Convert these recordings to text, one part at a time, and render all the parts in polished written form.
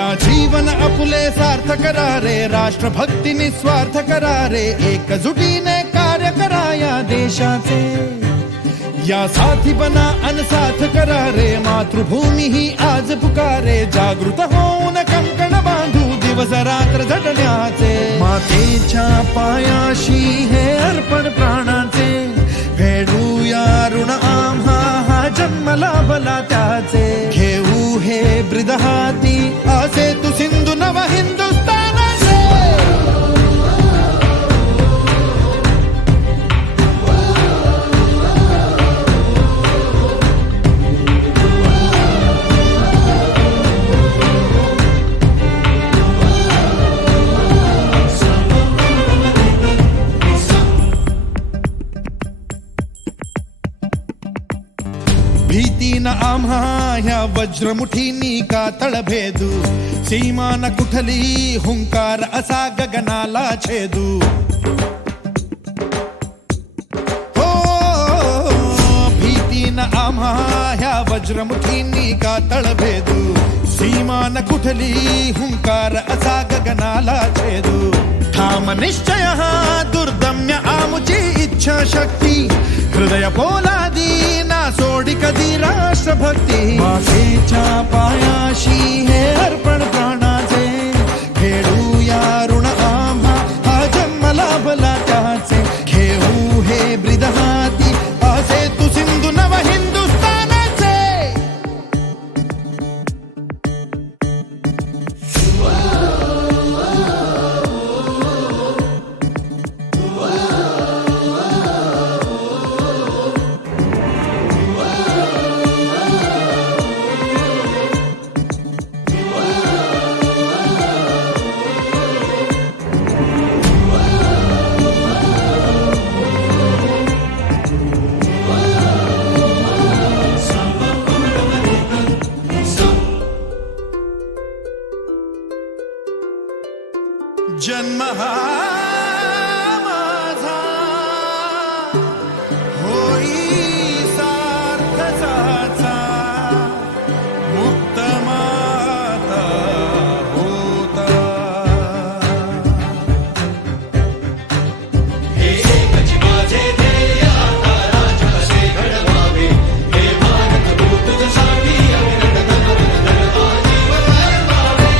या जीवन आपुले सार्थ करा रे, राष्ट्रभक्ती निस्वार्थ करा रे, एकजुटीने कार्य करा या देशाचे। या साथी बना अनसाथ करा रे, मातृभूमी ही आज पुकारे, जागृत होऊन कंकण बांधू दिवस रात्र झटण्याचे। मातेच्या पायाशी हे अर्पण प्राणाचे, फेडूया ऋण आम्हा हा जन्म लाभला त्याचे। घेऊ हे ब्रीद हाती असे तू सिंधू नव हिंदुस्थानाचे। भीती न आम्हा ह्या वज्रमुठीनी का तळभेदू, सीमा न कुठली हुंकार असा गगनाला छेदू। हो भीती न आम्हा ह्या वज्रमुठीनी का तळभेदू, सीमा न कुठली हुंकार असा गगनाला छेदू। ठाम निश्चय हा दुर्दम्य आमुची इच्छा शक्ती, हृदय पोलादी ना सोडी कधी राष्ट्रभक्ती। मातेच्या पायाशी हे अर्पण प्राणाचे, फेडूया ऋण आम्हा हा जन्म लाभला त्याचे। घेऊ हे ब्रीद हाती असे तू सिंधू नव हिंदुस्थानाचे। जन्म हा माझा होई सार्थकाचा, मुक्त माता होता। हे एकच माझे ध्येय, आता राज असे घडवावे, हे भारत तुझ्यासाठी अविरत धन आजीवन अर्पावे।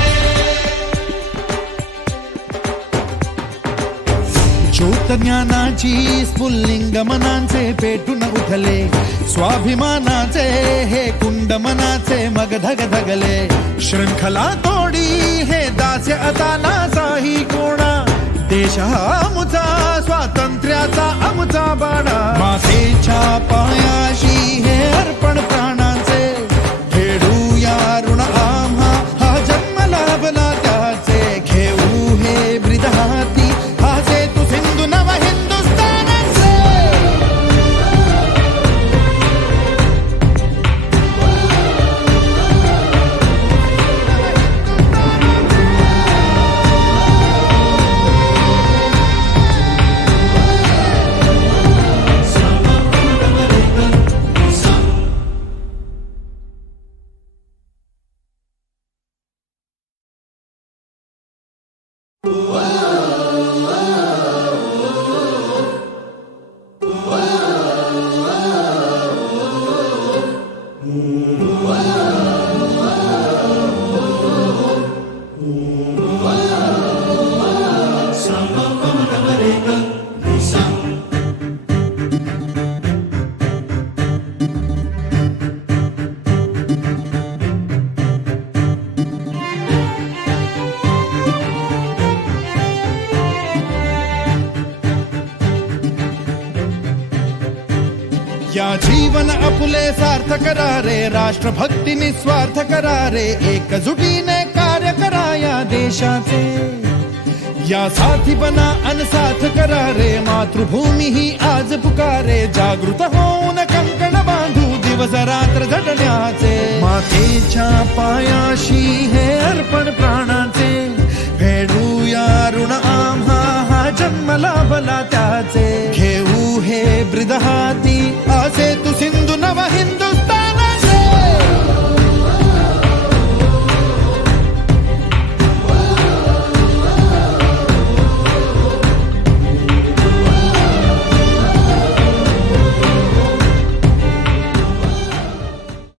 ज्योत ज्ञानाची स्फुल्लिंग मनांचे पेटून उठले, स्वाभिमानाचे हे कुंड मनाचे मग धगधगले। शृंखला तोडी हे दास्य आता नासाही कोणा, देश हा आमुचा स्वातंत्र्याचा आमुचा बाणा। मातेच्या पायाशी हे अर्पण प्राणाचे, फेडूया ऋण आम्हा हा जन्म लाभला त्याचे। घेऊ हे ब्रीद हाती असे तू सिंधू नव हिंदुस्थानाचे। या जीवन आपुले सार्थ करा रे, राष्ट्रभक्ती निस्वार्थ करा रे, एकजुटीने कार्य करा या देशाचे। या साथी बना अनसाथ करा रे, मातृभूमी ही आज पुकारे, जागृत होऊन कंकण बांधू दिवस रात्र झटण्याचे। मातेच्या पायाशी हे अर्पण प्राणाचे, फेडू